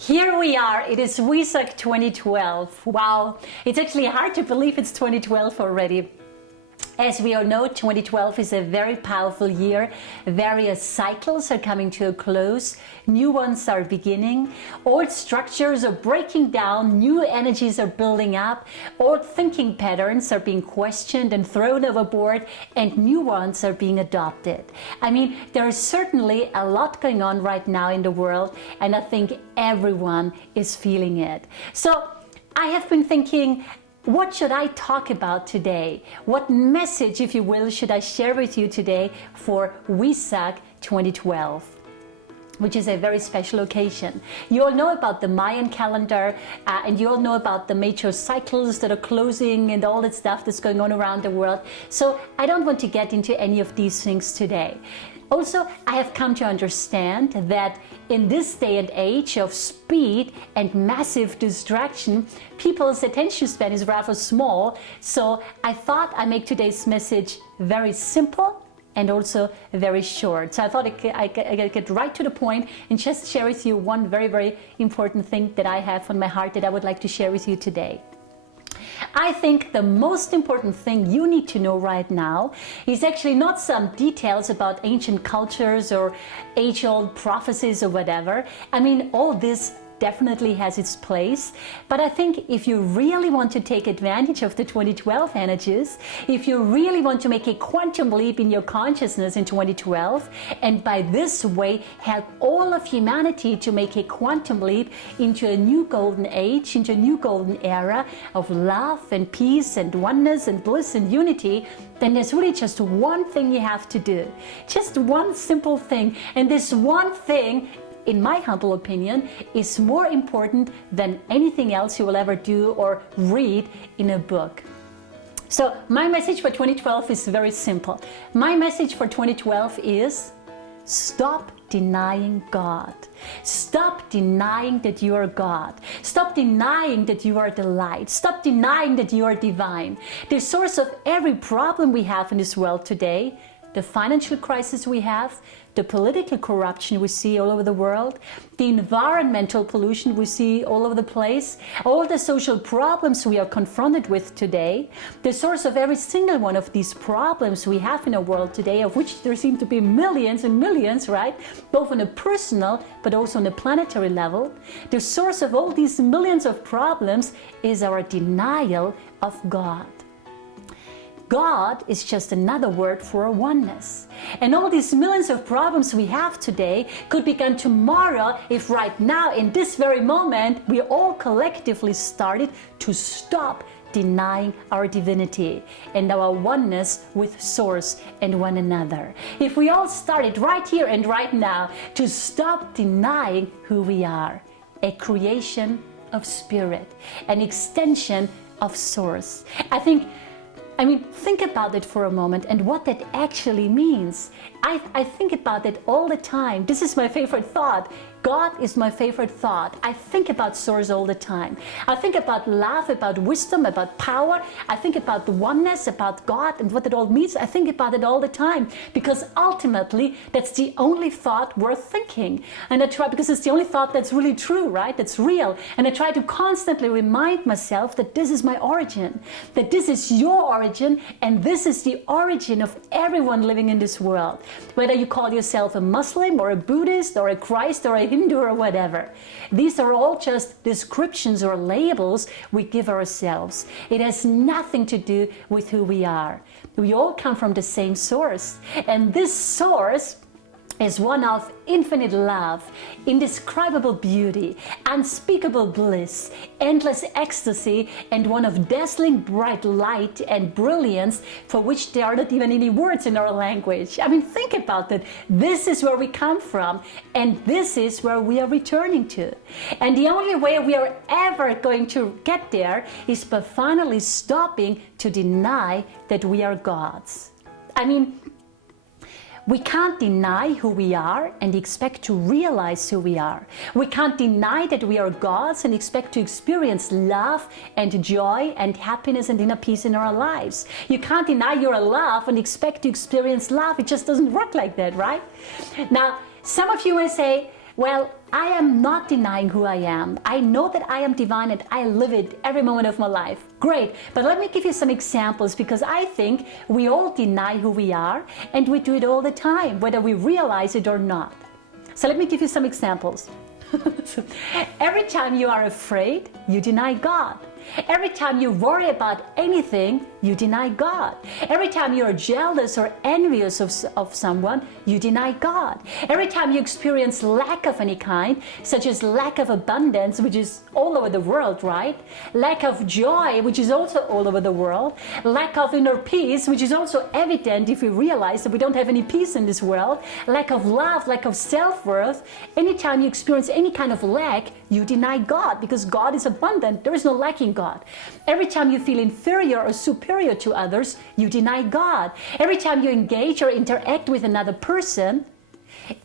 Here we are, it is Wesak 2012. Wow, it's actually hard to believe it's 2012 already. As we all know, 2012 is a very powerful year. Various cycles are coming to a close. New ones are beginning. Old structures are breaking down. New energies are building up. Old thinking patterns are being questioned and thrown overboard, and new ones are being adopted. I mean, there is certainly a lot going on right now in the world, and I think everyone is feeling it. So I have been thinking, what should I talk about today? What message, if you will, should I share with you today for Wesak 2012? Which is a very special occasion. You all know about the Mayan calendar, and you all know about the major cycles that are closing and all that stuff that's going on around the world. So I don't want to get into any of these things today. Also, I have come to understand that in this day and age of speed and massive distraction, people's attention span is rather small. So I thought I'd make today's message very simple and also very short. So I thought I get right to the point and just share with you one very, very important thing that I have on my heart that I would like to share with you today. I think the most important thing you need to know right now is actually not some details about ancient cultures or age-old prophecies or whatever. I mean, all this definitely has its place, but I think if you really want to take advantage of the 2012 energies, if you really want to make a quantum leap in your consciousness in 2012, and by this way help all of humanity to make a quantum leap into a new golden age, into a new golden era of love and peace and oneness and bliss and unity, then there's really just one thing you have to do. Just one simple thing, and this one thing, in my humble opinion, is more important than anything else you will ever do or read in a book. So my message for 2012 is very simple. My message for 2012 is stop denying God. Stop denying that you are God. Stop denying that you are the light. Stop denying that you are divine. The source of every problem we have in this world today, the financial crisis we have, the political corruption we see all over the world, the environmental pollution we see all over the place, all the social problems we are confronted with today, the source of every single one of these problems we have in our world today, of which there seem to be millions and millions, right? Both on a personal but also on a planetary level. The source of all these millions of problems is our denial of God. God is just another word for oneness. And all these millions of problems we have today could be gone tomorrow if right now, in this very moment, we all collectively started to stop denying our divinity and our oneness with Source and one another. If we all started right here and right now to stop denying who we are, a creation of Spirit, an extension of Source. I mean, think about it for a moment and what that actually means. I think about it all the time. This is my favorite thought. God is my favorite thought. I think about Source all the time. I think about love, about wisdom, about power. I think about the oneness, about God and what it all means. I think about it all the time because ultimately that's the only thought worth thinking. And I try, because it's the only thought that's really true, right? That's real. And I try to constantly remind myself that this is my origin, that this is your origin, and this is the origin of everyone living in this world. Whether you call yourself a Muslim or a Buddhist or a Christ or a Hindu or whatever. These are all just descriptions or labels we give ourselves. It has nothing to do with who we are. We all come from the same source. And this source is one of infinite love, indescribable beauty, unspeakable bliss, endless ecstasy, and one of dazzling bright light and brilliance for which there are not even any words in our language. I mean, think about that. This is where we come from, and this is where we are returning to. And the only way we are ever going to get there is by finally stopping to deny that we are gods. I mean, we can't deny who we are and expect to realize who we are. We can't deny that we are gods and expect to experience love and joy and happiness and inner peace in our lives. You can't deny you're love and expect to experience love. It just doesn't work like that, right? Now, some of you will say, well, I am not denying who I am. I know that I am divine and I live it every moment of my life. Great, but let me give you some examples, because I think we all deny who we are, and we do it all the time, whether we realize it or not. So let me give you some examples. Every time you are afraid, you deny God. Every time you worry about anything, you deny God. Every time you're jealous or envious of someone, you deny God. Every time you experience lack of any kind, such as lack of abundance, which is all over the world, right? Lack of joy, which is also all over the world. Lack of inner peace, which is also evident if we realize that we don't have any peace in this world. Lack of love, lack of self-worth. Anytime you experience any kind of lack, you deny God, because God is abundant. There is no lack in God. Every time you feel inferior or superior to others, you deny God. Every time you engage or interact with another person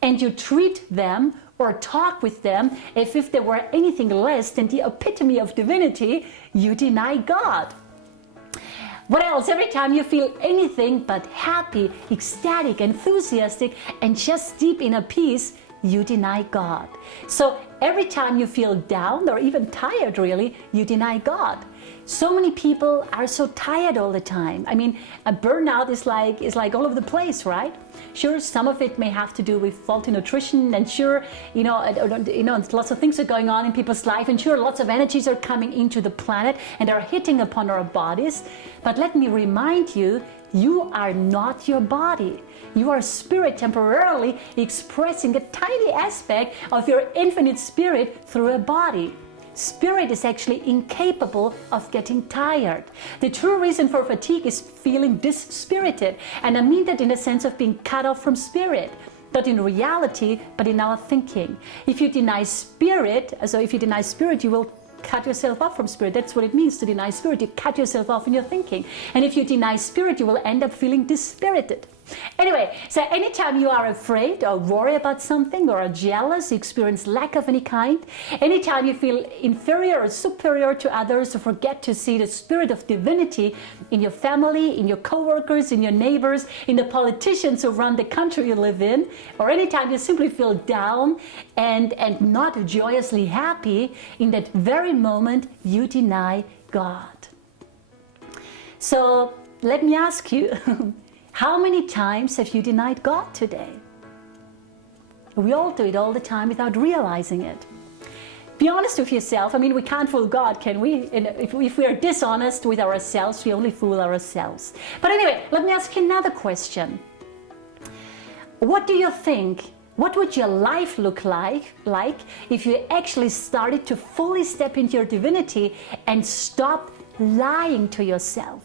and you treat them or talk with them as if they were anything less than the epitome of divinity, you deny God. What else? Every time you feel anything but happy, ecstatic, enthusiastic, and just deep inner peace, you deny God. So every time you feel down or even tired, really, you deny God. So many people are so tired all the time. I mean, a burnout is like all over the place, right? Sure, some of it may have to do with faulty nutrition, and sure, lots of things are going on in people's life, and sure, lots of energies are coming into the planet and are hitting upon our bodies. But let me remind you, you are not your body. You are spirit temporarily expressing a tiny aspect of your infinite spirit through a body. Spirit is actually incapable of getting tired. The true reason for fatigue is feeling dispirited, and I mean that in the sense of being cut off from spirit. Not in reality, but in our thinking. If you deny spirit, you will cut yourself off from spirit. That's what it means to deny spirit. You cut yourself off in your thinking. And if you deny spirit, you will end up feeling dispirited. Anyway, so anytime you are afraid or worry about something or are jealous, you experience lack of any kind, anytime you feel inferior or superior to others, or forget to see the spirit of divinity in your family, in your co-workers, in your neighbors, in the politicians who run the country you live in, or anytime you simply feel down and not joyously happy, in that very moment you deny God. So let me ask you, how many times have you denied God today? We all do it all the time without realizing it. Be honest with yourself. I mean, we can't fool God, can we? And if we are dishonest with ourselves, we only fool ourselves. But anyway, let me ask you another question. What do you think? What would your life look like if you actually started to fully step into your divinity and stop lying to yourself?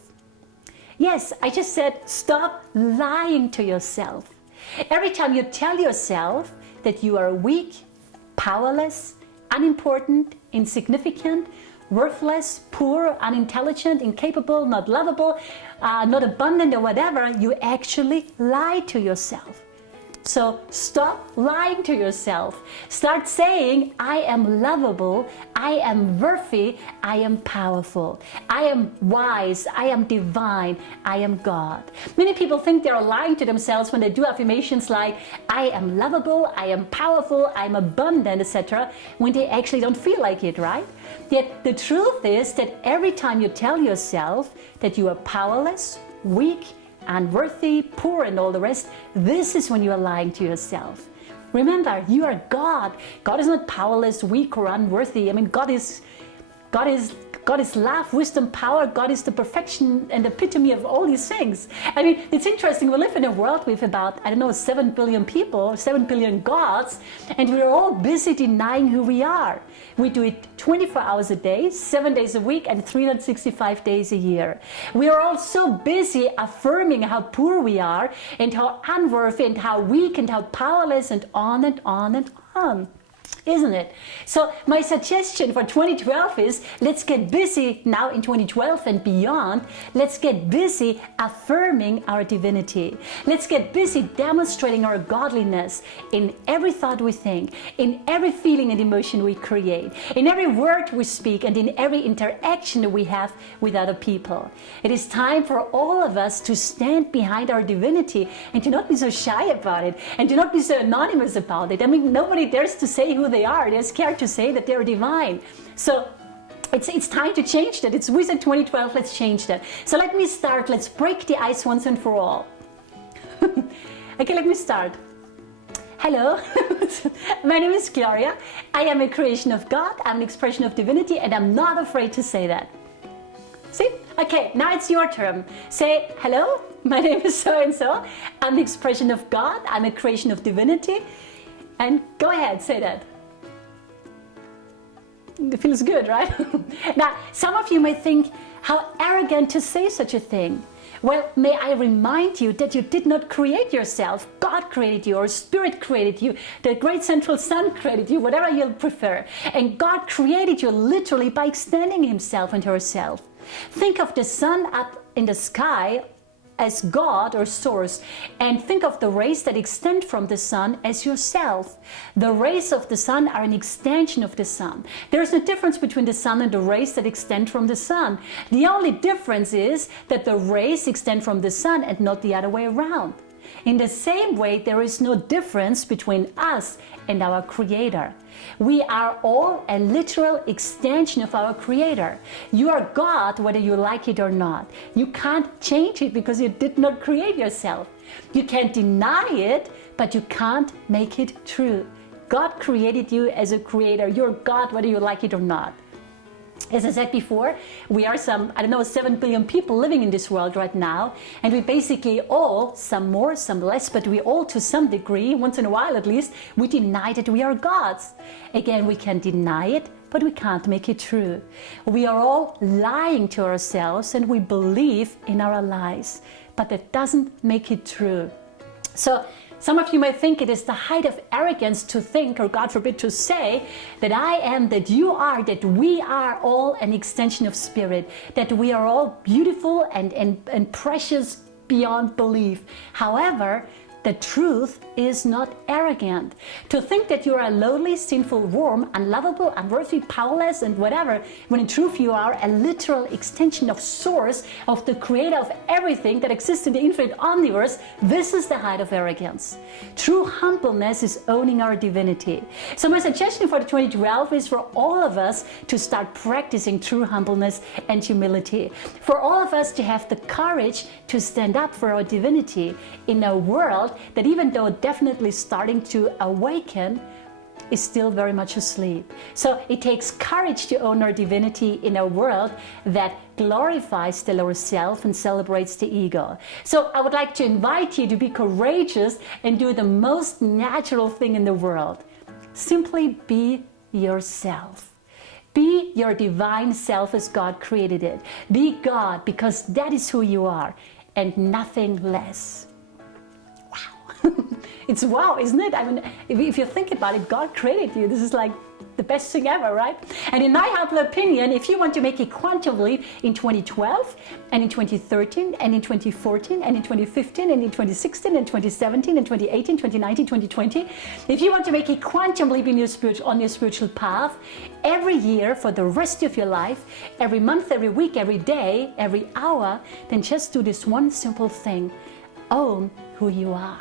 Yes, I just said stop lying to yourself. Every time you tell yourself that you are weak, powerless, unimportant, insignificant, worthless, poor, unintelligent, incapable, not lovable, not abundant, or whatever, you actually lie to yourself. So stop lying to yourself. Start saying, I am lovable, I am worthy, I am powerful, I am wise, I am divine, I am God. Many people think they are lying to themselves when they do affirmations like, I am lovable, I am powerful, I am abundant, etc., when they actually don't feel like it, right? Yet the truth is that every time you tell yourself that you are powerless, weak, unworthy, poor, and all the rest, this is when you are lying to yourself. Remember, you are God. God is not powerless, weak, or unworthy. I mean, God is love, wisdom, power. God is the perfection and epitome of all these things. I mean, it's interesting. We live in a world with about, 7 billion people, 7 billion gods, and we're all busy denying who we are. We do it 24 hours a day, 7 days a week, and 365 days a year. We are all so busy affirming how poor we are, and how unworthy, and how weak, and how powerless, and on and on and on. Isn't it? So my suggestion for 2012 is, let's get busy now in 2012 and beyond. Let's get busy affirming our divinity. Let's get busy demonstrating our godliness in every thought we think, in every feeling and emotion we create, in every word we speak, and in every interaction we have with other people. It is time for all of us to stand behind our divinity and to not be so shy about it, and to not be so anonymous about it. I mean, nobody dares to say who they they are. They're scared to say that they're divine. So it's time to change that. It's Wisdom 2012. Let's change that. So let me start. Let's break the ice once and for all. Okay, let me start. Hello, my name is Gloria. I am a creation of God. I'm an expression of divinity, and I'm not afraid to say that. See? Okay, now it's your turn. Say, hello, my name is so-and-so. I'm the expression of God. I'm a creation of divinity. And go ahead, say that. It feels good, right? Now, some of you may think, how arrogant to say such a thing. Well, may I remind you that you did not create yourself. God created you, or Spirit created you, the great central sun created you, whatever you'll prefer. And God created you literally by extending Himself and herself. Think of the sun up in the sky as God or source, and think of the rays that extend from the sun as yourself. The rays of the sun are an extension of the sun. There is no difference between the sun and the rays that extend from the sun. The only difference is that the rays extend from the sun and not the other way around. In the same way, there is no difference between us and our Creator. We are all a literal extension of our Creator. You are God whether you like it or not. You can't change it because you did not create yourself. You can deny it, but you can't make it true. God created you as a creator. You're God whether you like it or not. As I said before, we are 7 billion people living in this world right now, and we basically all, some more, some less, but we all to some degree, once in a while at least, we deny that we are gods. Again, we can deny it, but we can't make it true. We are all lying to ourselves, and we believe in our lies, but that doesn't make it true. So, some of you may think it is the height of arrogance to think, or God forbid to say, that I am, that you are, that we are all an extension of Spirit, that we are all beautiful and precious beyond belief. However, the truth is not arrogant. To think that you are a lowly, sinful worm, unlovable, unworthy, powerless, and whatever, when in truth you are a literal extension of Source, of the Creator of everything that exists in the infinite omniverse, this is the height of arrogance. True humbleness is owning our divinity. So my suggestion for the 2012 is for all of us to start practicing true humbleness and humility. For all of us to have the courage to stand up for our divinity in a world that, even though definitely starting to awaken, is still very much asleep. So it takes courage to own our divinity in a world that glorifies the lower self and celebrates the ego. So I would like to invite you to be courageous and do the most natural thing in the world. Simply be yourself. Be your divine self as God created it. Be God, because that is who you are, and nothing less. It's wow, isn't it? I mean, if you think about it, God created you. This is like the best thing ever, right? And in my humble opinion, if you want to make a quantum leap in 2012 and in 2013 and in 2014 and in 2015 and in 2016 and 2017 and 2018, 2019, 2020, if you want to make a quantum leap in on your spiritual path, every year for the rest of your life, every month, every week, every day, every hour, then just do this one simple thing. Own who you are.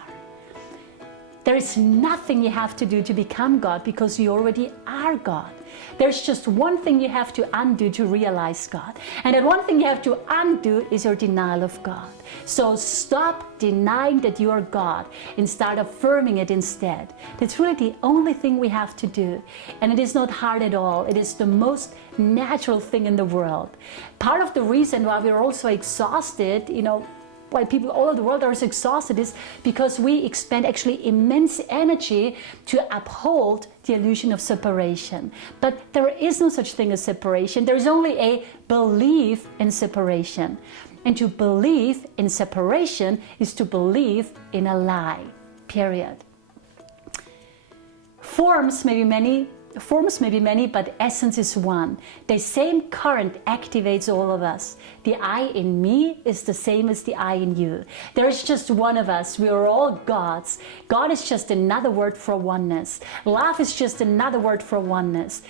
There is nothing you have to do to become God, because you already are God. There's just one thing you have to undo to realize God. And that one thing you have to undo is your denial of God. So stop denying that you are God and start affirming it instead. That's really the only thing we have to do. And it is not hard at all. It is the most natural thing in the world. Part of the reason why we're also exhausted, why people all over the world are so exhausted, is because we expend actually immense energy to uphold the illusion of separation. But there is no such thing as separation. There is only a belief in separation. And to believe in separation is to believe in a lie, period. Forms may be many, forms may be many, but essence is one. The same current activates all of us. The I in me is the same as the I in you. There is just one of us. We are all gods. God is just another word for oneness. Love is just another word for oneness.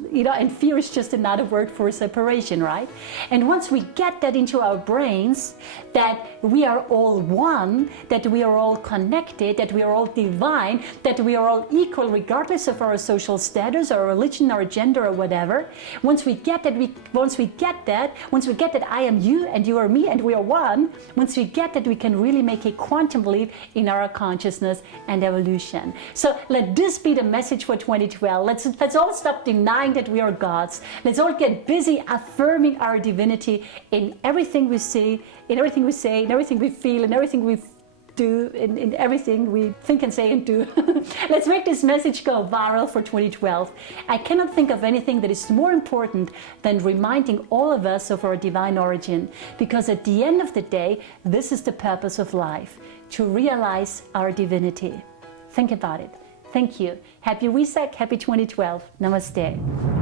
And fear is just another word for separation, right? And once we get that into our brains, that we are all one, that we are all connected, that we are all divine, that we are all equal regardless of our social status or religion or gender or whatever. Once we get that I am you and you are me and we are one, once we get that, we can really make a quantum leap in our consciousness and evolution. So let this be the message for 2012. Let's all stop denying that we are gods. Let's all get busy affirming our divinity in everything we see, in everything we say, in everything we feel, in everything we do, in everything we think and say and do. Let's make this message go viral for 2012. I cannot think of anything that is more important than reminding all of us of our divine origin, because at the end of the day, this is the purpose of life, to realize our divinity. Think about it. Thank you. Happy Wesak, happy 2012. Namaste.